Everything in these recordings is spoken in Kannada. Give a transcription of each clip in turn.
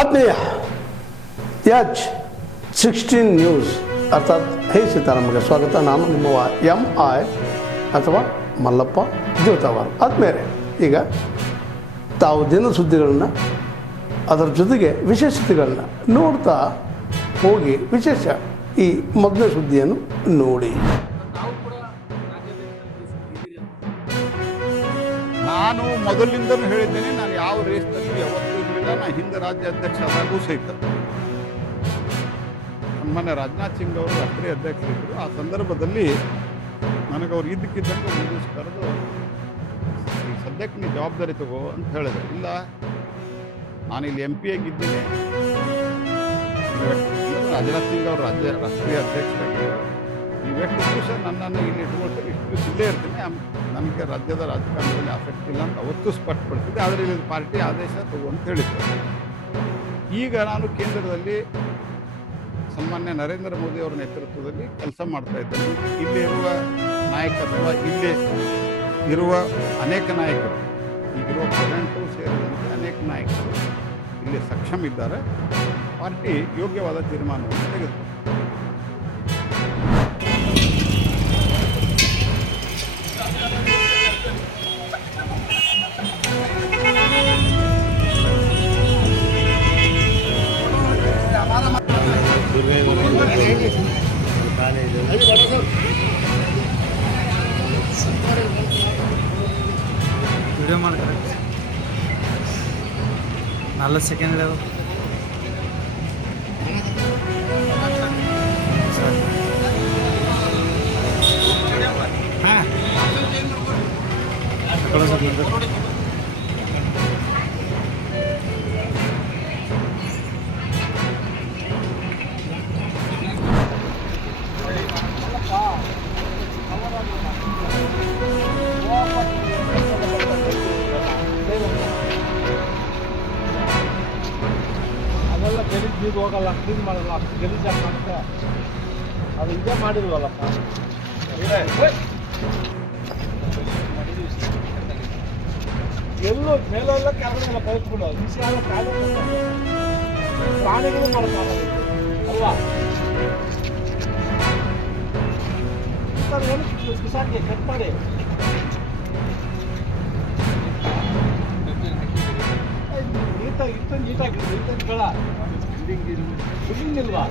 ಆತ್ಮೀಯ H16 ನ್ಯೂಸ್ ಅರ್ಥಾತ್ ಹೇ ಸೀತಾರಾಮಗೆ ಸ್ವಾಗತ. ನಾನು ನಿಮ್ಮವ MI ಅಥವಾ ಮಲ್ಲಪ್ಪ ಜೋತಾವಾರ್. ಆದ್ಮೇಲೆ ಈಗ ತಾವು ದಿನ ಸುದ್ದಿಗಳನ್ನ ಅದರ ಜೊತೆಗೆ ವಿಶೇಷತೆಗಳನ್ನ ನೋಡ್ತಾ ಹೋಗಿ ವಿಶೇಷ ಈ ಮೊದಲನೇ ಸುದ್ದಿಯನ್ನು ನೋಡಿ. ನಾನು ಮೊದಲಿಂದಲೂ ಹೇಳಿದ್ದೇನೆ, ನಾನು ಯಾವ ರೇಸ್ನಲ್ಲಿ ಯಾವತ್ತೂ ಇರಲಿಲ್ಲ. ನಾನು ಹಿಂದೆ ರಾಜ್ಯಾಧ್ಯಕ್ಷ ಆದಾಗೂ ಸಹಿತ ಸನ್ಮಾನ್ಯ ರಾಜನಾಥ್ ಸಿಂಗ್ ಅವರು ರಾಷ್ಟ್ರೀಯ ಅಧ್ಯಕ್ಷರಿದ್ದರು. ಆ ಸಂದರ್ಭದಲ್ಲಿ ನನಗೆ ಅವ್ರು ಇದ್ದಕ್ಕಿದ್ದಂಗೆ ಒಂದು ದಿವಸ ಕರೆದು, ಈ ಸದ್ಯಕ್ಕೆ ನೀವು ಜವಾಬ್ದಾರಿ ತಗೋ ಅಂತ ಹೇಳಿದ್ರು. ಇಲ್ಲ, ನಾನಿಲ್ಲಿ MP ಆಗಿದ್ದೀನಿ, ರಾಜನಾಥ್ ಸಿಂಗ್ ಅವರು ರಾಷ್ಟ್ರೀಯ ಅಧ್ಯಕ್ಷರಾಗಿದ್ದರು. ನೀವೆಷ್ಟು ದಿವಸ ನನ್ನನ್ನು ಇಲ್ಲಿ ಇಟ್ಕೊಳ್ತಾರೆ, ಇಷ್ಟು ದಿವಸ ಇಲ್ಲೇ ಇರ್ತೀನಿ, ನನಗೆ ರಾಜ್ಯದ ರಾಜಕಾರಣದಲ್ಲಿ ಆಸಕ್ತಿ ಇಲ್ಲ ಅಂತ ಅವತ್ತು ಸ್ಪಷ್ಟಪಡ್ತಿದ್ದೆ. ಆದರೆ ಇಲ್ಲಿ ಪಾರ್ಟಿ ಆದೇಶ ತಗೋ ಅಂತ ಹೇಳಿದ್ರು. ಈಗ ನಾನು ಕೇಂದ್ರದಲ್ಲಿ ಸನ್ಮಾನ್ಯ ನರೇಂದ್ರ ಮೋದಿ ಅವರ ನೇತೃತ್ವದಲ್ಲಿ ಕೆಲಸ ಮಾಡ್ತಾ ಇದ್ದೇನೆ. ಇಲ್ಲಿ ಇರುವ ನಾಯಕತ್ವ, ಇಲ್ಲಿ ಇರುವ ಅನೇಕ ನಾಯಕರು, ಈಗಿರುವ ಪ್ರೆಸಿಡೆಂಟು ಸೇರಿದಂತೆ ಅನೇಕ ನಾಯಕರು ಇಲ್ಲಿ ಸಕ್ಷಮ ಇದ್ದಾರೆ. ಪಾರ್ಟಿ ಯೋಗ್ಯವಾದ ತೀರ್ಮಾನವನ್ನು ತೆಗೆದುಕೊಂಡು ವಿಡಿಯೋ ಮಾಡ್ತಾರೆ. 4 ಸೆಕೆಂಡ್ ಇದಾವೆ. ಅದೆಲ್ಲ ಗಲೀಜು ಹೋಗಲ್ಲ, ಕ್ಲೀನ್ ಮಾಡಲ್ಲ, ಅಷ್ಟು ಗಲೀಜಾಗಿ ಕಾಣುತ್ತೆ. ಅದು ಇದೇ ಮಾಡಿಲ್ವಲ್ಲಪ್ಪ. ಎಲ್ಲೂ ಮೇಲೆಲ್ಲ ಕೆಳಗಡೆಲ್ಲ ಕಳಿಸ್ಬಿಡು. ಬಿಸಿ ಆಗ ಕಾಲು ಪ್ರಾಣಿಗಳು ಮಾಡೋಕ್ಕಾಗಲ್ಲ ಅಲ್ವಾ? ಏನು ಬಿಸಾಕಿ ಕಟ್ ಮಾಡಿ ನೀಟಾಗಿ ಇತ್ತು, ನೀಟಾಗಿ ಬೆಳ ಬಿಲ್ಡಿಂಗ್ ಇಲ್ವಾ?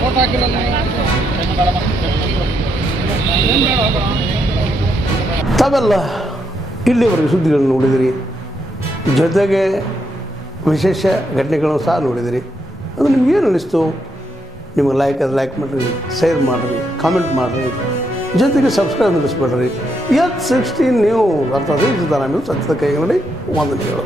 ಫೋಟೋ ಹಾಕಿಲ್ಲ. ತಾವೆಲ್ಲ ಇಲ್ಲಿವರೆಗೆ ಸುದ್ದಿಗಳನ್ನು ನೋಡಿದಿರಿ, ಜೊತೆಗೆ ವಿಶೇಷ ಘಟನೆಗಳನ್ನು ಸಹ ನೋಡಿದಿರಿ. ಅದು ನಿಮ್ಗೇನು ಅನ್ನಿಸ್ತು? ನಿಮಗೆ ಲೈಕ್ ಮಾಡಿರಿ, ಶೇರ್ ಮಾಡಿರಿ, ಕಾಮೆಂಟ್ ಮಾಡಿರಿ, ಜೊತೆಗೆ ಸಬ್ಸ್ಕ್ರೈಬ್ ನಿಲ್ಲಿಸ್ಬೇಡ್ರಿ. H16 ನ್ಯೂಸ್ ಅರ್ಥಾತ್ ಸೀತಾರಾಮ ಸತ್ಯದ ಕೈಗನ್ನಡಿ ವಂದನೆಗಳು.